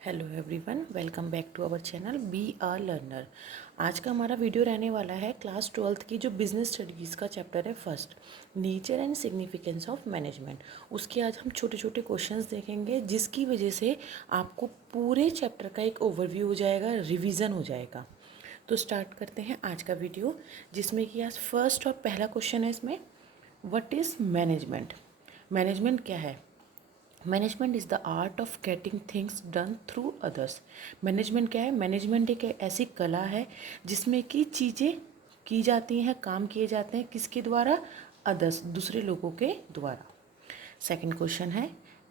Hello everyone, welcome back to our channel B R learner. आज का हमारा video रहने वाला है क्लास 12th की जो बिजनेस स्टडीज़ का चैप्टर है first, nature and significance of management. उसके आज हम छोटे छोटे क्वेश्चंस देखेंगे जिसकी वजह से आपको पूरे चैप्टर का एक ओवरव्यू हो जाएगा, रिवीजन हो जाएगा। तो स्टार्ट करते हैं आज का वीडियो, जिसमें कि आज फर्स्ट और पहला क्वेश्चन है इसमें, व्हाट इज़ मैनेजमेंट। मैनेजमेंट क्या है? Management is the art of getting things done through others. Management क्या है? मैनेजमेंट एक ऐसी कला है जिसमें कि चीज़ें की जाती हैं, काम किए जाते हैं, किसके द्वारा? अदर्स, दूसरे लोगों के द्वारा। सेकंड क्वेश्चन है,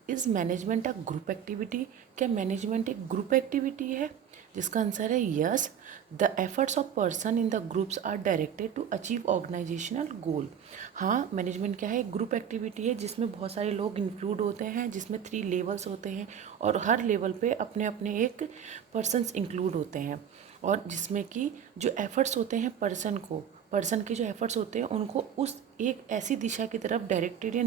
is management a group activity. क्या मैनेजमेंट एक ग्रुप एक्टिविटी है? जिसका आंसर है yes. The efforts of person in the groups are directed to achieve organisational goal. हाँ, मैनेजमेंट क्या है? एक ग्रुप एक्टिविटी है जिसमें बहुत सारे लोग इंक्लूड होते हैं, जिसमें 3 लेवल्स होते हैं और हर लेवल पे अपने अपने एक पर्सन्स इंक्लूड होते हैं, और जिसमें कि जो एफर्ट्स होते हैं पर्सन के जो एफर्ट्स होते हैं उनको उस एक ऐसी दिशा की तरफ डायरेक्टेड या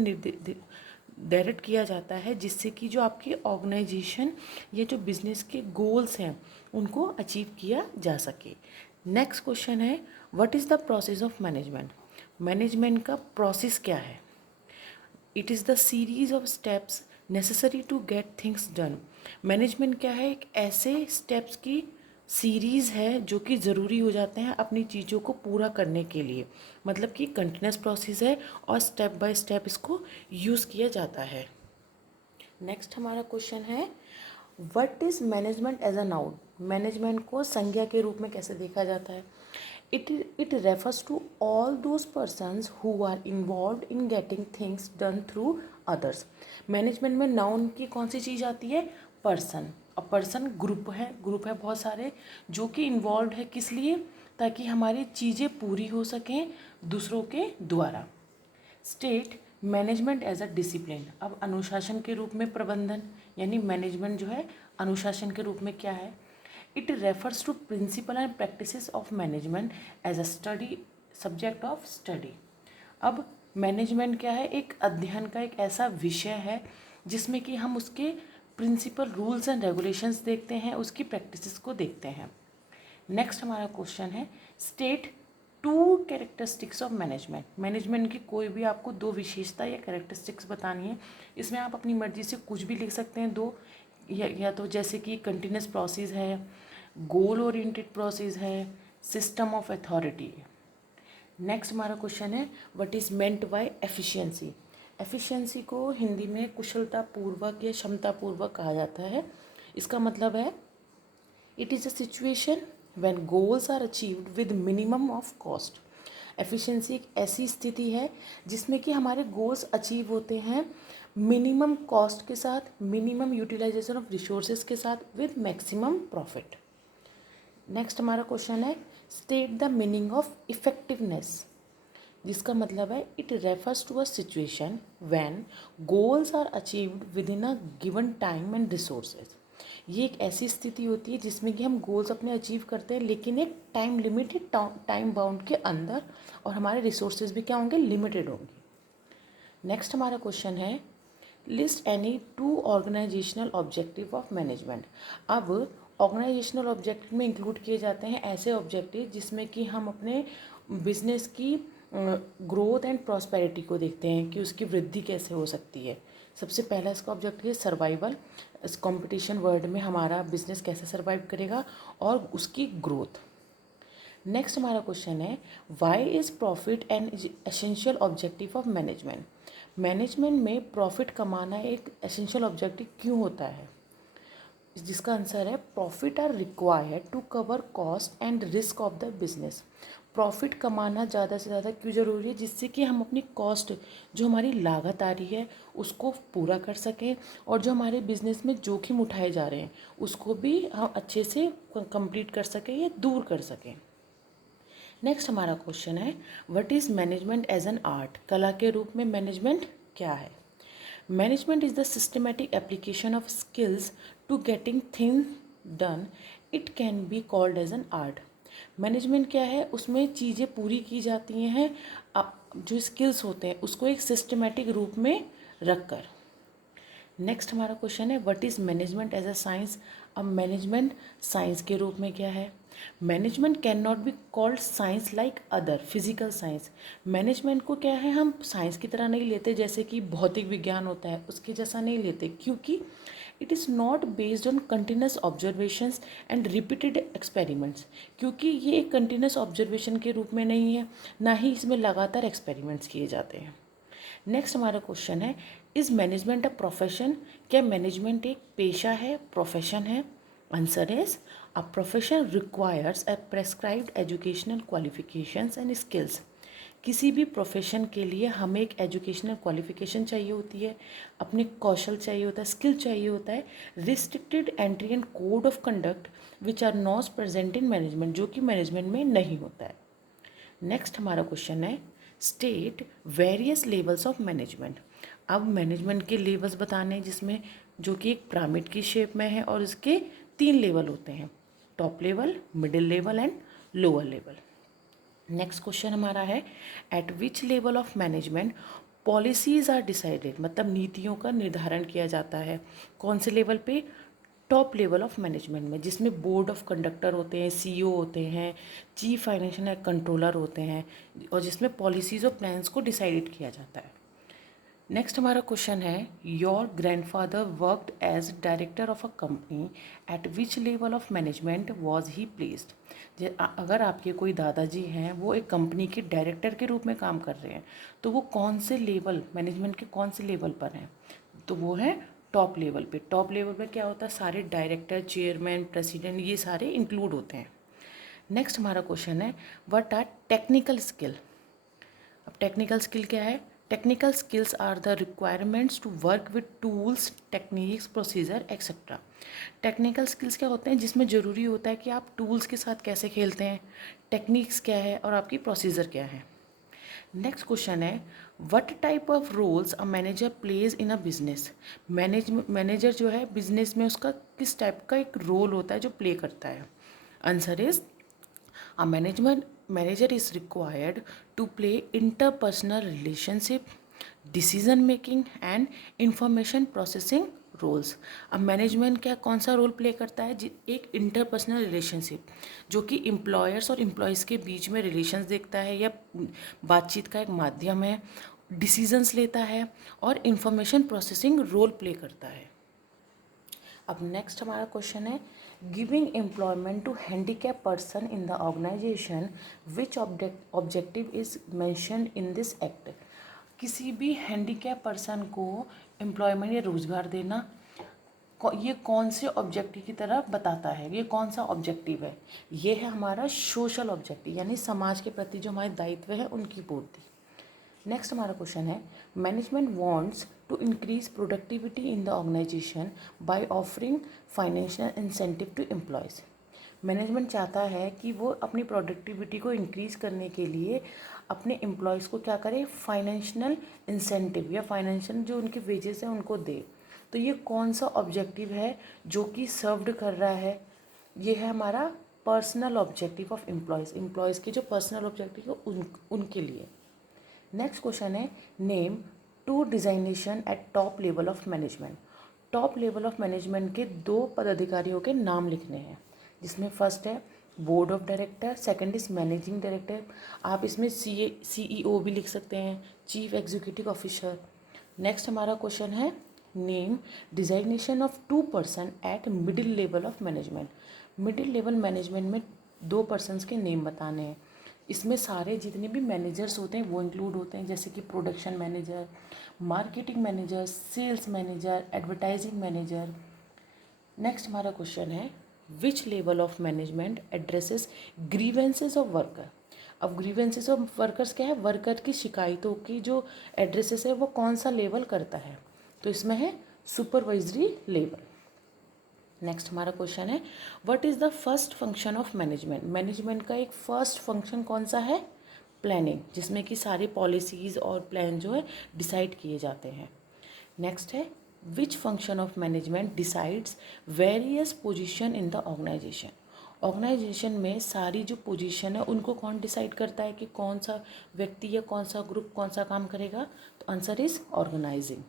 डायरेक्ट किया जाता है जिससे कि जो आपकी ऑर्गेनाइजेशन या जो बिजनेस के गोल्स हैं उनको अचीव किया जा सके। नेक्स्ट क्वेश्चन है, what is the process of management. Management का प्रोसेस क्या है? It is the series of steps necessary to get things done. Management क्या है? एक ऐसे स्टेप्स की सीरीज़ है जो कि ज़रूरी हो जाते हैं अपनी चीज़ों को पूरा करने के लिए। मतलब कि कंटिन्यूस प्रोसेस है और स्टेप बाय स्टेप इसको यूज़ किया जाता है। नेक्स्ट हमारा क्वेश्चन है, what is management as a noun. Management को संज्ञा के रूप में कैसे देखा जाता है? It refers to all those persons who are involve in getting things done through others. Management में नाउन की कौन सी चीज़ आती है? पर्सन। और पर्सन ग्रुप है बहुत सारे जो कि इन्वॉल्व है, किस लिए? ताकि हमारी चीज़ें पूरी हो सकें दूसरों के द्वारा। State management as a discipline. अब अनुशासन के रूप में प्रबंधन, यानी मैनेजमेंट जो है अनुशासन के रूप में क्या है? It refers to principle and practices of management as a study, subject of study. अब मैनेजमेंट क्या है? एक अध्ययन का एक ऐसा विषय है जिसमें कि हम उसके प्रिंसिपल, रूल्स एंड रेगुलेशंस देखते हैं, उसकी प्रैक्टिसेस को देखते हैं। नेक्स्ट हमारा क्वेश्चन है, state 2 characteristics of management. Management की कोई भी आपको 2 विशेषता या कैरेक्टरिस्टिक्स बतानी है। इसमें आप अपनी मर्जी से कुछ भी लिख सकते हैं, 2 या तो जैसे कि कंटिन्यूस प्रोसेस है, गोल ओरिएंटेड प्रोसेस है, सिस्टम ऑफ अथॉरिटी। नेक्स्ट हमारा क्वेश्चन है, what is meant by efficiency. Efficiency को हिंदी में कुशलतापूर्वक या क्षमतापूर्वक कहा जाता है। इसका मतलब है, it is a situation when goals are achieved with minimum of cost. Efficiency एक ऐसी स्थिति है जिसमें कि हमारे गोल्स अचीव होते हैं मिनिमम कॉस्ट के साथ, मिनिमम यूटिलाइजेशन ऑफ रिसोर्सेज के साथ, विद मैक्सिमम प्रॉफिट। नेक्स्ट हमारा क्वेश्चन है, state the meaning of effectiveness. जिसका मतलब है, it refers to a situation when goals are achieved within a given time and resources. ये एक ऐसी स्थिति होती है जिसमें कि हम गोल्स अपने अचीव करते हैं लेकिन एक टाइम लिमिटेड, टाइम बाउंड के अंदर, और हमारे रिसोर्सेज भी क्या होंगे? लिमिटेड होंगे। नेक्स्ट हमारा क्वेश्चन है, list any 2 organisational objective of management. अब ऑर्गेनाइजेशनल ऑब्जेक्टिव में इंक्लूड किए जाते हैं ऐसे ऑब्जेक्टिव जिसमें कि हम अपने बिजनेस की ग्रोथ एंड प्रॉस्पेरिटी को देखते हैं कि उसकी वृद्धि कैसे हो सकती है। सबसे पहला इसका ऑब्जेक्टिव है सर्वाइवल। इस कंपटीशन वर्ल्ड में हमारा बिजनेस कैसे सर्वाइव करेगा और उसकी ग्रोथ। नेक्स्ट हमारा क्वेश्चन है, why is profit an essential objective of management. Management में प्रॉफिट कमाना एक एसेंशियल ऑब्जेक्टिव क्यों होता है? जिसका आंसर है, profit are required to cover cost and risk of the business. Profit कमाना ज़्यादा से ज़्यादा क्यों ज़रूरी है? जिससे कि हम अपनी कॉस्ट, जो हमारी लागत आ रही है, उसको पूरा कर सकें, और जो हमारे बिजनेस में जोखिम उठाए जा रहे हैं उसको भी हम अच्छे से कंप्लीट कर सकें या दूर कर सकें। नेक्स्ट हमारा क्वेश्चन है, what is management as an art. कला के रूप में मैनेजमेंट क्या है? Management is the systematic application of skills to getting things done. It can be called as an art. Management क्या है? उसमें चीज़ें पूरी की जाती हैं, जो स्किल्स होते हैं उसको एक सिस्टमेटिक रूप में रख कर। नेक्स्ट हमारा क्वेश्चन है what is management as a science. अब मैनेजमेंट साइंस के रूप में क्या है। Management can not be called science like other physical science. Management को क्या है हम साइंस की तरह नहीं लेते, जैसे कि भौतिक विज्ञान होता है उसके जैसा नहीं लेते, क्योंकि it is not based on continuous observations and repeated experiments. क्योंकि ये एक कंटिन्यूस ऑब्जर्वेशन के रूप में नहीं है, ना ही इसमें लगातार एक्सपेरिमेंट्स किए जाते हैं। नेक्स्ट हमारा क्वेश्चन है इज़ मैनेजमेंट अ प्रोफेशन। क्या मैनेजमेंट एक पेशा है, प्रोफेशन है। Answer is a profession requires a prescribed educational qualifications and skills. किसी भी प्रोफेशन के लिए हमें एक एजुकेशनल क्वालिफिकेशन चाहिए होती है, अपने कौशल चाहिए होता है, स्किल चाहिए होता है, restricted entry and code of conduct which are not present in management, जो कि मैनेजमेंट में नहीं होता है। नेक्स्ट हमारा क्वेश्चन है state various levels of management. अब मैनेजमेंट के लेवल्स बताने हैं, जिसमें जो कि एक पिरामिड की शेप में है और इसके 3 लेवल होते हैं, top level, middle level and lower level. Next question हमारा है at which level of management policies are decided. मतलब नीतियों का निर्धारण किया जाता है कौन से लेवल पे, टॉप लेवल ऑफ मैनेजमेंट में, जिसमें बोर्ड ऑफ कंडक्टर होते हैं, सीईओ होते हैं, चीफ फाइनेंशियल कंट्रोलर होते हैं, और जिसमें पॉलिसीज़ और प्लान्स को डिसाइडेड किया जाता है। नेक्स्ट हमारा क्वेश्चन है your grandfather worked as director of a company at which level of management was he placed. अगर आपके कोई दादाजी हैं वो एक कंपनी के डायरेक्टर के रूप में काम कर रहे हैं, तो वो कौन से लेवल, मैनेजमेंट के कौन से लेवल पर हैं, तो वो है टॉप लेवल पे। टॉप लेवल पे क्या होता है, सारे डायरेक्टर, चेयरमैन, प्रेसिडेंट, ये सारे इंक्लूड होते हैं। नेक्स्ट हमारा क्वेश्चन है व्हाट आर टेक्निकल स्किल। अब टेक्निकल स्किल क्या है। Technical skills are the requirements to work with tools, techniques, procedure etcetera. Technical skills क्या होते हैं, जिसमें ज़रूरी होता है कि आप टूल्स के साथ कैसे खेलते हैं, टेक्निक्स क्या है और आपकी प्रोसीजर क्या है। नेक्स्ट क्वेश्चन है what type of roles a manager plays in a business. Manager जो है बिजनेस में उसका किस टाइप का एक रोल होता है जो प्ले करता है। Answer is a management manager is required to play interpersonal relationship, decision making and information processing roles. अब मैनेजमेंट क्या कौन सा रोल प्ले करता है, एक इंटरपर्सनल रिलेशनशिप, जो कि एम्प्लॉयर्स और एम्प्लॉयज़ के बीच में रिलेशंस देखता है या बातचीत का एक माध्यम है, डिसीजंस लेता है और इंफॉर्मेशन प्रोसेसिंग रोल प्ले करता है। अब नेक्स्ट हमारा क्वेश्चन है giving employment to handicap person in the organisation which objective is mentioned in this act. किसी भी हैंडीकैप पर्सन को एम्प्लॉयमेंट या रोजगार देना ये कौन से ऑब्जेक्टिव की तरह बताता है, ये कौन सा ऑब्जेक्टिव है, ये है हमारा सोशल ऑब्जेक्टिव, यानी समाज के प्रति जो हमारे दायित्व है उनकी पूर्ति। नेक्स्ट हमारा क्वेश्चन है management wants to increase productivity in the organisation by offering financial incentive to employees. Management चाहता है कि वो अपनी प्रोडक्टिविटी को इंक्रीज करने के लिए अपने एम्प्लॉयज़ को क्या करे, फाइनेंशियल इंसेंटिव या फाइनेंशियल जो उनके वेजेस हैं उनको दे। तो ये कौन सा ऑब्जेक्टिव है जो कि सर्व्ड कर रहा है, ये है हमारा पर्सनल ऑब्जेक्टिव ऑफ एम्प्लॉयज़ के जो पर्सनल ऑब्जेक्टिव है उनके लिए। नेक्स्ट क्वेश्चन है name two designation at top level of management. Top level of management के 2 पदाधिकारियों के नाम लिखने हैं, जिसमें फर्स्ट है board of director, second is managing director. आप इसमें CEO भी लिख सकते हैं, चीफ एग्जीक्यूटिव ऑफिसर। नेक्स्ट हमारा क्वेश्चन है name designation of 2 person at middle level of management. Middle level management में 2 पर्सनस के नेम बताने हैं। इसमें सारे जितने भी मैनेजर्स होते हैं वो इंक्लूड होते हैं, जैसे कि production manager, marketing manager, sales manager, advertising manager. Next हमारा क्वेश्चन है which level of management addresses grievances of worker. अब ग्रीवेंसेस ऑफ वर्कर्स क्या है, वर्कर की शिकायतों की जो एड्रेसेस है वो कौन सा लेवल करता है, तो इसमें है सुपरवाइजरी लेवल। नेक्स्ट हमारा क्वेश्चन है what is the first function of management. Management का एक फर्स्ट फंक्शन कौन सा है, प्लानिंग, जिसमें कि सारी पॉलिसीज़ और प्लान जो है डिसाइड किए जाते हैं। नेक्स्ट है which function of management decides various position in the organisation. Organisation में सारी जो पोजीशन है उनको कौन डिसाइड करता है कि कौन सा व्यक्ति या कौन सा ग्रुप कौन सा काम करेगा, तो answer is organising.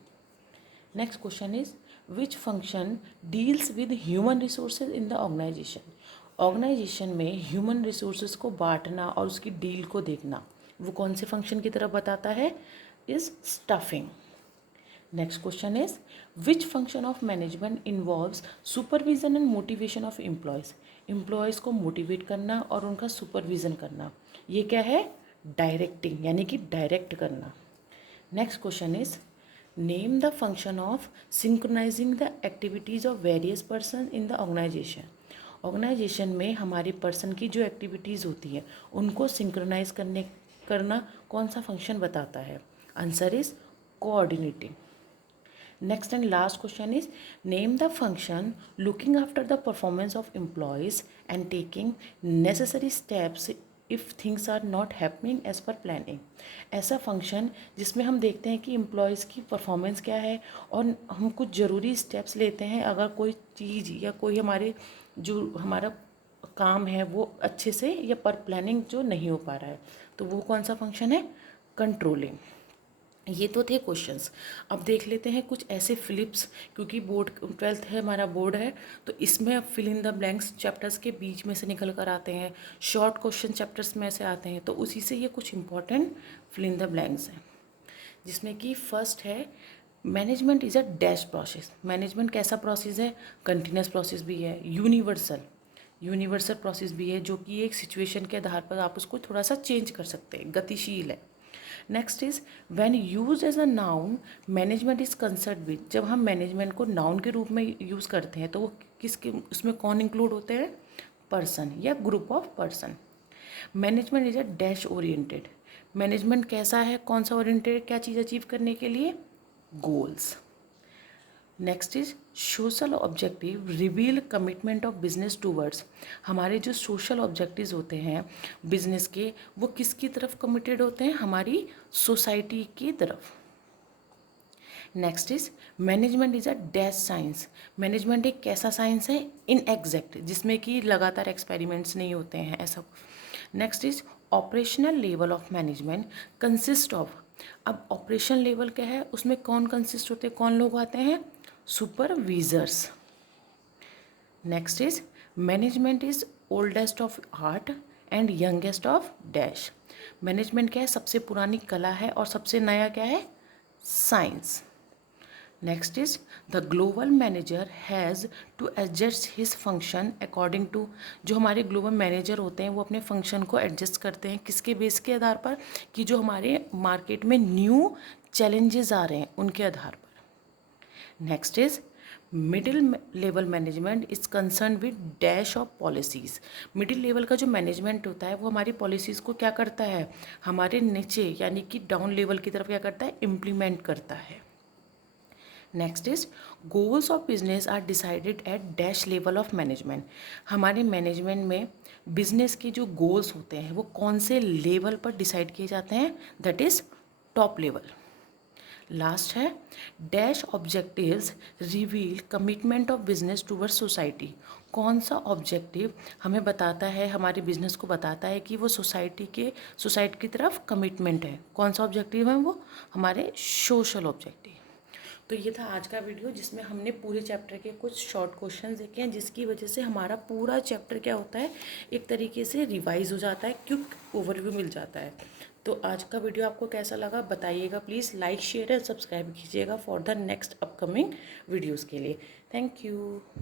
Next question is which function deals with human resources in the organisation. Organisation में ह्यूमन रिसोर्सेज को बांटना और उसकी डील को देखना वो कौन से फंक्शन की तरफ बताता है, is staffing. Next question is which function of management involves supervision and motivation of employees. Employees को मोटिवेट करना और उनका सुपरविजन करना, ये क्या है, डायरेक्टिंग यानी कि डायरेक्ट करना। Next question is name the function of synchronising the activities of various person in the organisation. Organisation में हमारे पर्सन की जो एक्टिविटीज़ होती है उनको सिंक्रोनाइज करना कौन सा फंक्शन बताता है, answer is coordinating. Next and last question is name the function looking after the performance of employees and taking necessary steps if things are not happening as per planning. ऐसा function जिसमें हम देखते हैं कि employees की performance क्या है और हम कुछ ज़रूरी स्टेप्स लेते हैं अगर कोई चीज़ या कोई हमारा काम है वो अच्छे से या पर प्लानिंग जो नहीं हो पा रहा है, तो वो कौन सा फंक्शन है, कंट्रोलिंग। ये तो थे क्वेश्चंस। अब देख लेते हैं कुछ ऐसे फिलिप्स, क्योंकि बोर्ड 12th है हमारा बोर्ड है, तो इसमें अब fill in the blanks chapters के बीच में से निकल कर आते हैं, शॉर्ट क्वेश्चन चैप्टर्स में से आते हैं, तो उसी से ये कुछ important fill in the blanks हैं, जिसमें कि फर्स्ट है management is a dash process. Management कैसा प्रोसेस है, कंटिन्यूस प्रोसेस भी है, यूनिवर्सल प्रोसेस भी है, जो कि एक सिचुएशन के आधार पर आप उसको थोड़ा सा चेंज कर सकते हैं, गतिशील है। Next is when use as a noun management is concern with. जब हम मैनेजमेंट को नाउन के रूप में यूज़ करते हैं तो वो किसके उसमें कौन इंक्लूड होते हैं, पर्सन या group of person. Management is a dash oriented. Management कैसा है, कौन सा ओरिएंटेड, क्या चीज़ अचीव करने के लिए, goals. Next is social objective reveal commitment of business towards. हमारे जो सोशल ऑब्जेक्टिव्स होते हैं बिजनेस के, वो किसकी तरफ कमिटेड होते हैं, हमारी सोसाइटी की तरफ। Next is management is a dash science. Management एक कैसा साइंस है, इनएग्जैक्ट, जिसमें कि लगातार एक्सपेरिमेंट्स नहीं होते हैं ऐसा। Next is operational level of management consist of. अब ऑपरेशन लेवल क्या है, उसमें कौन कंसिस्ट होते हैं, कौन लोग आते हैं, supervisors. Next is management is oldest of art and youngest of dash. Management क्या है, सबसे पुरानी कला है और सबसे नया क्या है, science. Next is the global manager has to adjust his function according to. जो हमारे ग्लोबल मैनेजर होते हैं वो अपने फंक्शन को एडजस्ट करते हैं किसके बेस के आधार पर, कि जो हमारे मार्केट में न्यू चैलेंजेस आ रहे हैं उनके आधार पर। Next is middle level management is concern with dash of policies. Middle level का जो मैनेजमेंट होता है वो हमारी पॉलिसीज़ को क्या करता है, हमारे नीचे यानी कि डाउन लेवल की तरफ क्या करता है, इम्प्लीमेंट करता है। Next is goals of business are decided at dash level of management. हमारे मैनेजमेंट में बिजनेस के जो गोल्स होते हैं वो कौन से लेवल पर डिसाइड किए जाते हैं, that is top level. Last है dash objectives reveal commitment of business toward society. कौन सा ऑब्जेक्टिव हमें बताता है, हमारे बिजनेस को बताता है कि वो सोसाइटी की तरफ कमिटमेंट है, कौन सा ऑब्जेक्टिव है वो, हमारे सोशल ऑब्जेक्टिव। तो ये था आज का वीडियो जिसमें हमने पूरे चैप्टर के कुछ शॉर्ट क्वेश्चन देखे हैं, जिसकी वजह से हमारा पूरा चैप्टर क्या होता है, एक तरीके से रिवाइज हो जाता है, क्विक ओवरव्यू मिल जाता है। तो आज का वीडियो आपको कैसा लगा बताइएगा, please like share and subscribe कीजिएगा for the next upcoming videos के लिए। Thank you.